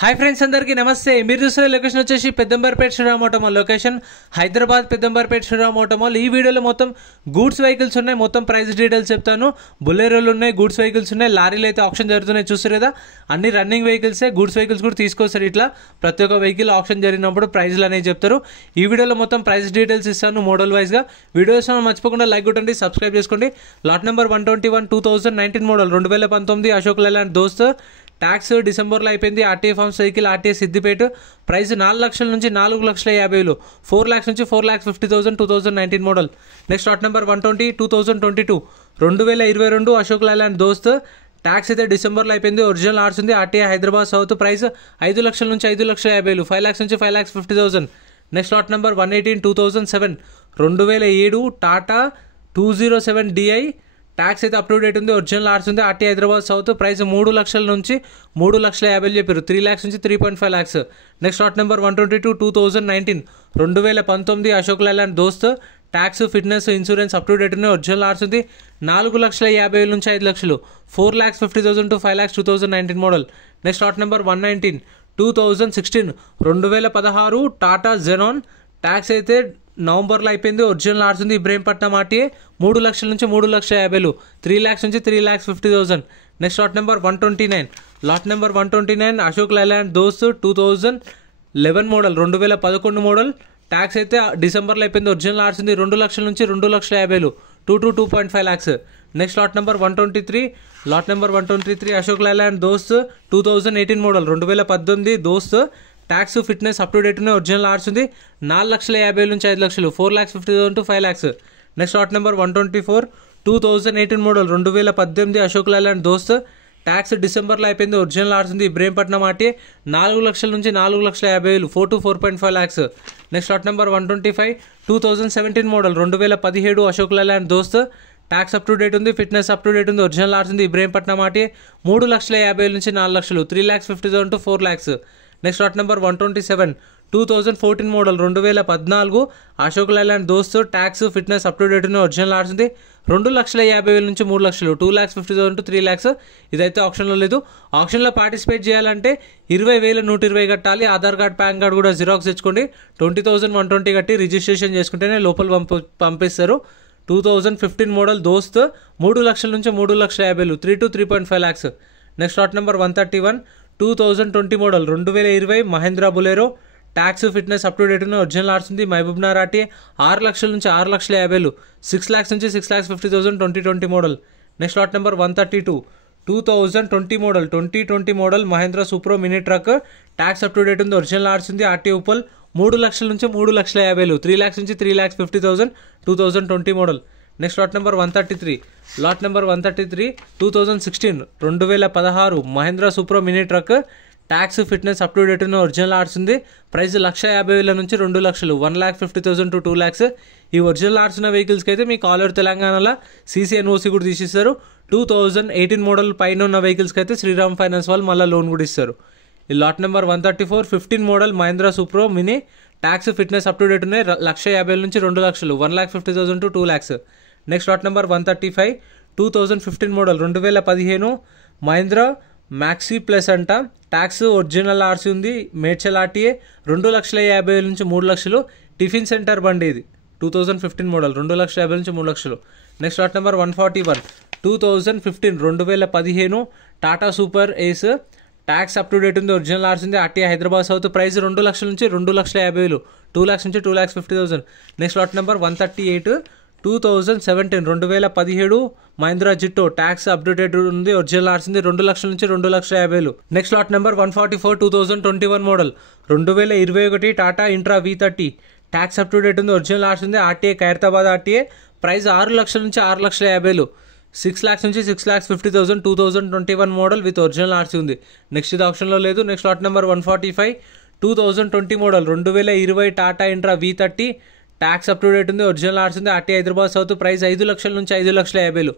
Hi friends, అందరికీ నమస్తే. మీరు చూస్తున్న లొకేషన్ వచ్చేసి Peddamberpet Shriram Automall location Hyderabad Peddamberpet Shriram Automall. ఈ వీడియోలో మొత్తం గూడ్స్ వెహికల్స్ ఉన్నాయి. మొత్తం ప్రైస్ డీటెయిల్స్ చెప్తాను. బులెరోలు ఉన్నాయి, గూడ్స్ వెహికల్స్ ఉన్నాయి, లారీలు అయితే ఆప్షన్ జరుగుతున్నాయి. చూస్తారు కదా, అన్ని రన్నింగ్ వెహికల్సే. గూడ్స్ వెహికల్స్ కూడా తీసుకొస్తారు. ఇట్లా ప్రతి ఒక్క వెహికల్ ఆప్షన్ జరిగినప్పుడు ప్రైజ్లు అనేవి చెప్తారు. ఈ వీడియోలో మొత్తం ప్రైస్ డీటెయిల్స్ ఇస్తాను మోడల్ వైజ్గా. వీడియోస్ మర్చిపోకుండా లైక్ కొట్టండి, సబ్స్క్రైబ్ చేసుకోండి. Lot number 121 2019 model 2019 Ashok Leyland Dost. Tax డిసెంబర్లో అయిపోయింది. RTA forms vehicle, RTA Siddipet. Price 4 లక్షల నుంచి 4,50,000, 4 lakhs నుంచి 4,50,000 2019 model. Next lot number 120 2022 2022 Ashok Leyland Dost. Tax అయితే డిసెంబర్లో అయిపోయింది. ఒరిజినల్ ఆర్ట్స్ ఉంది. RTA Hyderabad south. ప్రైస్ 5 లక్షల నుంచి 5,50,000, 5 lakhs నుంచి 5,50,000. Next lot number 118 2007 2007 Tata 207 DI. Tax అయితే అప్ టు డేట్ ఉంది. ఒరిజినల్ ఆర్ట్స్ ఉంది. RTA Hyderabad south. ప్రైస్ 3 లక్షల నుంచి 3,50,000 చెప్పారు. 3 lakhs నుంచి 3.5 lakhs. Next lot number 122 2019 2019 Ashok Leyland Dost. Tax, fitness, insurance up to date ఉంది. ఒరిజినల్ ఆర్ట్స్ ఉంది. 4,50,000 నుంచి 5 లక్షలు, 4,50,000 to 5 lakhs 2019 model. Next lot number 119 2016 2016 Tata xenon. Tax అయితే నవంబర్లో అయిపోయింది. ఒరిజినల్ ఆర్ట్స్ ఉంది. ఇబ్రహీంపట్నం ఆర్టీఏ. 3 లక్షల నుంచి 3,50,000, 3 lakhs నుంచి 3,50,000. Next lot number 129 lot number 129 Ashok Leyland దోస్త్ 2011 మోడల్ 2011 మోడల్. ట్యాక్స్ అయితే డిసెంబర్లో అయిపోయింది. ఒరిజినల్ ఆర్ట్స్ ఉంది. 2 లక్షల నుంచి 2,50,000, 2 to 2.5 lakhs. Next lot number 123 lot number 123 Ashok Leyland దోస్త్ 2018 మోడల్ 2018 దోస్త్. Tax, fitness up to date ఉన్నాయి. ఒరిజినల్ ఆర్ట్స్ ఉంది. 4,50,000 నుంచి 5 లక్షలు, 4,50,000 to 5 lakhs. Next lot number 124 2018 model 2018 Ashok Leyland Dost. Tax డిసెంబర్లో అయిపోయింది. ఒరిజినల్ ఆర్ట్స్ ఉంది. ఇబ్రహీంపట్నం ఆర్టీఏ. 4 లక్షల నుంచి 4,50,000, 4 to 4.5 lakhs. Next lot number 125 2017 model 2017 Ashok Leyland Dost. Tax up to date ఉంది. ఫిట్నెస్ అప్ టు డేట్ ఉంది. ఒరిజినల్ ఆర్ట్స్ ఉంది. ఇబ్రహీంపట్నం ఆర్టీఏ. 3,50,000 నుంచి 4 లక్షలు, 3,50,000 to 4 lakhs. Next lot number 127 2014 model 2014 Ashok Leyland Dost. Tax, fitness up to date ఉంది. Original arts ఉంది. 2,50,000 నుంచి 3 లక్షలు, 2,50,000 to 3 lakhs. ఇదైతే ఆప్షన్లో లేదు. ఆప్షన్లో పార్టిసిపేట్ చేయాలంటే 20,120 కట్టాలి. ఆధార్ కార్డ్, పాన్ కార్డ్ కూడా జిరాక్స్ తెచ్చుకోండి. 20,120 కట్టి రిజిస్ట్రేషన్ చేసుకుంటేనే లోపల పంపిస్తారు. 2015 మోడల్ దోస్త్. 3 లక్షల నుంచి 3,50,000, 3 to 3.5 lakhs. Next lot number 131 2020 model 2020 Mahindra Bolero. Tax, fitness up to date ఉన్న. ఒరిజినల్ ఆర్ట్స్ ఉంది. మహబూబ్నగర్ ఆర్టీఏ. 6 లక్షల నుంచి 6,50,000, 6 lakhs నుంచి 6,50,000 2020 model. Next lot number 132 2020 model 2020 model Mahindra Supro mini truck. Tax up to date ఉంది. ఒరిజినల్ ఆర్ట్స్ ఉంది. RT Uppal. 3 లక్షల నుంచి 3,50,000, 3 lakhs నుంచి 3,50,000 2020 model. Next lot number 133 lot number 133 2016 2016 Mahindra Supro mini truck. Tax, fitness up to date ఉన్న. Original arts ఉంది. Price 1,50,000 నుంచి 2 లక్షలు, 1,50,000 to 2 lakhs. ఈ ఒరిజినల్ ఆర్ట్స్ ఉన్న వెహికల్స్కి అయితే మీకు ఆల్ ఓవర్ తెలంగాణలో CCNOC కూడా తీసిస్తారు. 2018 మోడల్ పైన ఉన్న వెహికల్స్కి అయితే శ్రీరామ్ ఫైనాన్స్ వాళ్ళు మళ్ళీ లోన్ కూడా ఇస్తారు. ఈ lot number 134 15 model Mahindra Supro mini. Tax, fitness up to date ఉన్నాయి. 1,50,000 నుంచి 2 లక్షలు, 1,50,000 to 2 lakhs. Next lot number 135 2015 model 2015 Mahindra maxi plus అంట. ట్యాక్స్, ఒరిజినల్ ఆర్సీ ఉంది. మేడ్చల్ ఆర్టీఏ. 2,50,000 నుంచి 3 లక్షలు. టిఫిన్ సెంటర్ బండి ఇది. 2015 మోడల్ 2,50,000 నుంచి 3 లక్షలు. Next lot number 141 2015 2015 Tata super ace. Tax up to date ఉంది. ఒరిజినల్ ఆర్ట్స్ ఉంది. RTA Hyderabad south. ప్రైస్ 2 లక్షల నుంచి 2,50,000, 2 lakhs నుంచి 2,50,000. Next lot number 138 2017 2017 Mahindra Jeeto. Tax updated ఉంది. ఒరిజినల్ ఆర్ట్స్ ఉంది. 2 లక్షల నుంచి 2,50,000. Next lot number 144 2021 model 2021 Tata Intra V30. Tax up to date ఉంది. ఒరిజినల్ ఆర్ట్స్ ఉంది. RTA Khairatabad RTA. ప్రైస్ 6 లక్షల నుంచి 6,50,000, 6 lakhs నుంచి 6,50,000 2021 మోడల్ విత్ ఒరిజినల్ ఆర్సీ ఉంది. నెక్స్ట్ ఇది ఆప్షన్లో లేదు. Next lot number 145 2020 model 2020 Tata Intra V30. Tax up to date ఉంది. ఒరిజినల్ ఆర్ట్స్ ఉంది. RTA Hyderabad south. ప్రైస్ 5 లక్షల నుంచి 5,50,000,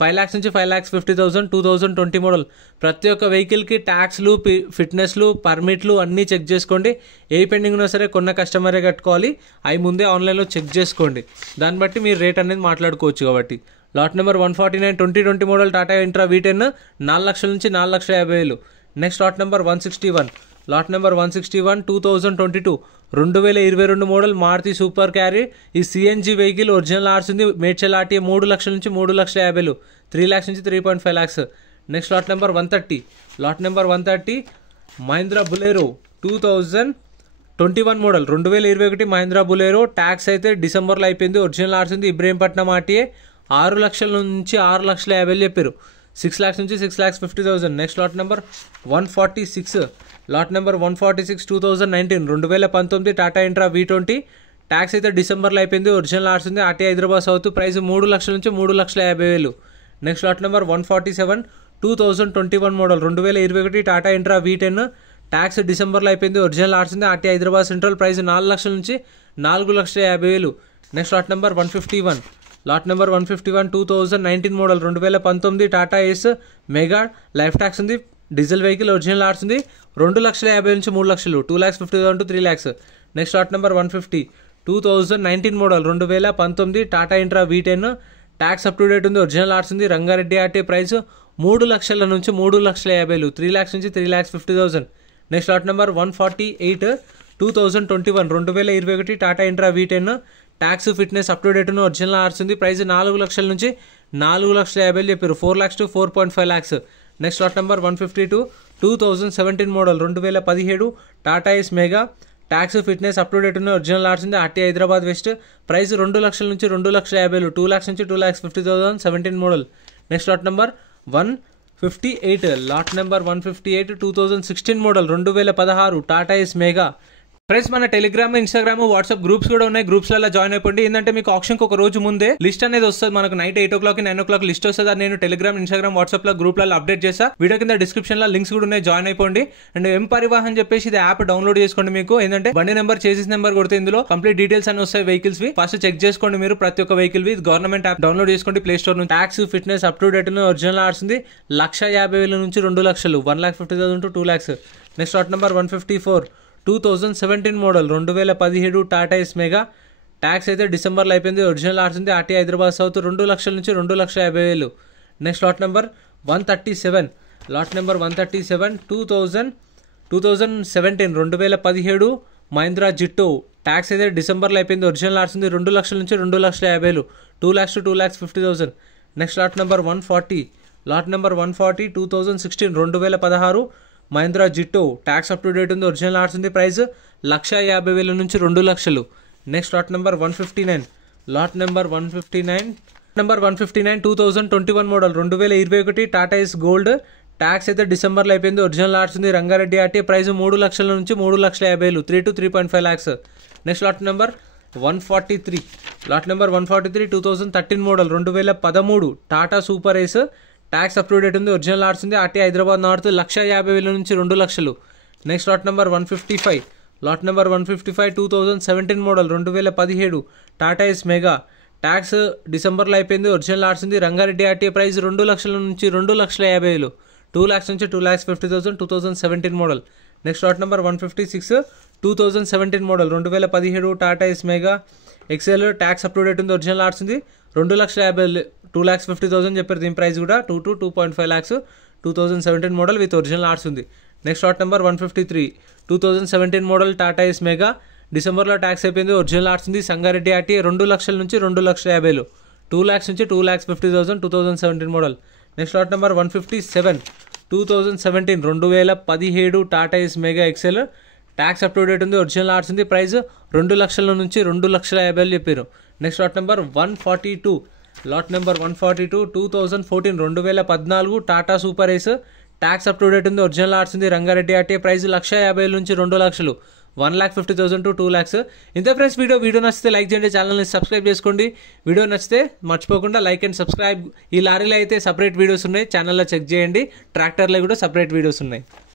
5 lakhs నుంచి 5,50,000 2020 మోడల్. ప్రతి ఒక్క వెహికల్కి ట్యాక్స్లు, ఫిట్నెస్లు, పర్మిట్లు అన్నీ చెక్ చేసుకోండి. ఏ పెండింగ్ ఉన్నా సరే కొన్న కస్టమరే కట్టుకోవాలి. అవి ముందే ఆన్లైన్లో చెక్ చేసుకోండి. దాన్ని బట్టి మీరు రేట్ అనేది మాట్లాడుకోవచ్చు. కాబట్టి lot number 149 2020 model Tata Intra V10 4 లక్షల నుంచి 4,50,000. Next lot number 161 lot number 161 2022 2022 model Maruti super carry. ఈ సిఎన్జి వెహికల్ ఒరిజినల్ ఆర్స్ ఉంది. మేడ్చల్ ఆర్టీఏ 3 లక్షల నుంచి 3,50,000, 3 lakhs నుంచి 3.5 lakhs. Next lot number 130. Lot number 130 Mahindra Bolero 2021 model 2021 Mahindra Bolero. Tax అయితే డిసెంబర్లో అయిపోయింది. ఒరిజినల్ ఆర్స్ ఉంది. ఇబ్రహీంపట్నం ఆర్టీఏ 6 లక్షల నుంచి 6,50,000 చెప్పారు. 6 lakhs నుంచి 6,50,000. Next lot number 146. Lot number 146 2019 2019 Tata intra V20. Tax అయితే డిసెంబర్లో అయిపోయింది. ఒరిజినల్ ఆర్స్ ఉంది. RTA Hyderabad south. ప్రైస్ 3 లక్షల నుంచి 3,50,000. Next lot number 147 2021 model 2021 Tata Intra V10. Tax డిసెంబర్లో అయిపోయింది. ఒరిజినల్ ఆర్స్ ఉంది. RTA Hyderabad central. ప్రైస్ 4 లక్షల నుంచి 4,50,000. Next lot number 151. Lot number 151 2019 model 2019 Tata ఏస్ మెగా. లైఫ్ ట్యాక్స్ ఉంది. Diesel vehicle. ఒరిజినల్ ఆర్స్ ఉంది. 2,50,000 నుంచి 3 లక్షలు, 2,50,000 to 3 lakhs. Next lot number 150 2019 model 2019 Tata Intra V10. Tax up to date ఉంది. ఒరిజినల్ ఆర్స్ ఉంది. రంగారెడ్డి ఆర్టీఏ. ప్రైస్ 3 లక్షల నుంచి 3,50,000, 3 lakhs నుంచి 3,50,000. Next lot number 148 2021 2021 Tata Intra V10. Tax fitness up to date ఉన్న ఒరిజినల్ ఆర్స్ ఉంది. ప్రైస్ 4 లక్షల నుంచి 4,50,000 చెప్పారు. 4 lakhs to 4.5 lakhs. Next lot number 152 2017 model 2017 Tata ace mega. Tax fitness up to date ఉన్న ఒరిజినల్ ఆర్స్ ఉంది. RTA Hyderabad west. ప్రైస్ 2 లక్షల నుంచి 2,50,000, 2 lakhs నుంచి 2,50,000. 17 model. Next lot number 158. Lot number 158 2016 model 2016 Tata ఏస్ మెగా. ఫ్రెండ్స్, మన టెలిగ్రామ్, ఇన్స్టాగ్రామ్, వాట్సాప్ గ్రూప్స్ కూడా ఉన్నాయి. గ్రూప్స్లలో join అయిపోండి. ఏంటంటే మీకు ఆప్షన్కి ఒక రోజు ముందే లిస్ట్ అనేది వస్తుంది. మనకు నైట్ 8 o'clock 9 o'clock లిస్ట్ వస్తుంది. అది నేను టెలిగ్రామ్, ఇన్స్టాగ్రామ్, వాట్సాప్ లో గ్రూప్లలో అప్డేట్ చేస్తా. వీడియో కింద డిస్క్రిప్షన్ లో లింక్స్ కూడా ఉన్నాయి. జాయిన్ అయిపోండి. అండ్ ఎం పరివాహన్ చెప్పేసి ఇది యాప్ డౌన్లోడ్ చేసుకోండి. మీకు ఏంటంటే బండి నెంబర్, చేసిస్ నెంబర్ కొడితే ఇందులో కంప్లీట్ డీటెయిల్స్ అని వస్తాయి వెహికల్స్ వి. ఫస్ట్ చెక్ చేసుకోండి మీరు ప్రతి ఒక్క వెహికల్ వి. గవర్నమెంట్ యాప్ డౌన్లోడ్ చేసుకోండి ప్లే స్టోర్ నుంచి. Tax fitness up to date original ఆర్స్ ఉంది. 1,50,000 నుంచి 2 లక్షలు, 1,50,000 to 2 lakhs. Next lot number 154 2017 model 2017 Tata ace mega. Tax అయితే డిసెంబర్లో అయిపోయింది. ఒరిజినల్ ఆర్స్ ఉంది. RTA Hyderabad south. 2 లక్షల నుంచి 2,50,000. Next lot number 137. Lot number 137 2017 2017 Mahindra Jeeto. Tax అయితే డిసెంబర్లో అయిపోయింది. ఒరిజినల్ ఆర్స్ ఉంది. 2 లక్షల నుంచి 2,50,000, 2 lakhs to 2,50,000. Next lot number 140. Lot number 140 2016 2016 Mahindra Jeeto. Tax up to date ఉంది. ఒరిజినల్ ఆర్స్ ఉంది. ప్రైస్ 1,50,000 నుంచి 2 లక్షలు. Next lot number 159. Lot number 159 2021 model 2021 Tata ace gold. Tax అయితే డిసెంబర్లో అయిపోయింది. ఒరిజినల్ ఆర్స్ ఉంది. రంగారెడ్డి ఆర్టీఏ. ప్రైస్ 3 లక్షల నుంచి 3,50,000, 3 to 3.5 lakhs. Next lot number 143. Lot number 143 2013 model 2013 Tata super ace. Tax up to date ఉంది. ఒరిజినల్ ఆర్స్ ఉంది. RTA Hyderabad north. 1,50,000 నుంచి 2 లక్షలు. Next lot number 155. Lot number 155 2017 model 2017 Tata ఏస్ మెగా. ట్యాక్స్ డిసెంబర్లో అయిపోయింది. ఒరిజినల్ ఆర్స్ ఉంది. రంగారెడ్డి ఆర్టీఏ. ప్రైస్ 2 లక్షల నుంచి 2,50,000, 2 lakhs నుంచి 2,50,000. 2017 model. Next lot number 156 2017 model 2017 Tata ace Mega Excel. Tax up to date ఉంది. ఒరిజినల్ ఆర్స్ ఉంది. 2,50,000, 2,50,000 చెప్పారు. దీని ప్రైస్ కూడా 2 to 2.5 lakhs. 2017 model with original ఆర్స్ ఉంది. Next lot number 153 2017 model Tata ఏస్ మెగా. డిసెంబర్లో ట్యాక్స్ అయిపోయింది. ఒరిజినల్ ఆర్స్ ఉంది. సంగారెడ్డి ఆర్టీఏ. 2 లక్షల నుంచి 2,50,000, 2 lakhs నుంచి 2,50,000. 2017 model. Next lot number 157 2017 2017 Tata ace Mega Excel. Tax up to date ఉంది. ఒరిజినల్ ఆర్స్ ఉంది. ప్రైస్ 2 లక్షల నుంచి 2,50,000 చెప్పారు. Next lot number 142. Lot number 142 2014 2014 Tata super ace. Tax up to date ఉంది. ఒరిజినల్ ఆర్స్ ఉంది. రంగారెడ్డి ఆర్టీఏ. ప్రైస్ 1,50,000 నుంచి 2 లక్షలు, 1,50,000 to 2 lakhs. ఇంతే ఫ్రెండ్స్ వీడియో నచ్చితే లైక్ చేయండి. ఛానల్ని సబ్స్క్రైబ్ చేసుకోండి. వీడియో నచ్చితే మర్చిపోకుండా లైక్ అండ్ సబ్స్క్రైబ్. ఈ లారీలో అయితే సపరేట్ వీడియోస్ ఉన్నాయి. ఛానల్లో చెక్ చేయండి. ట్రాక్టర్లో కూడా సపరేట్ వీడియోస్ ఉన్నాయి.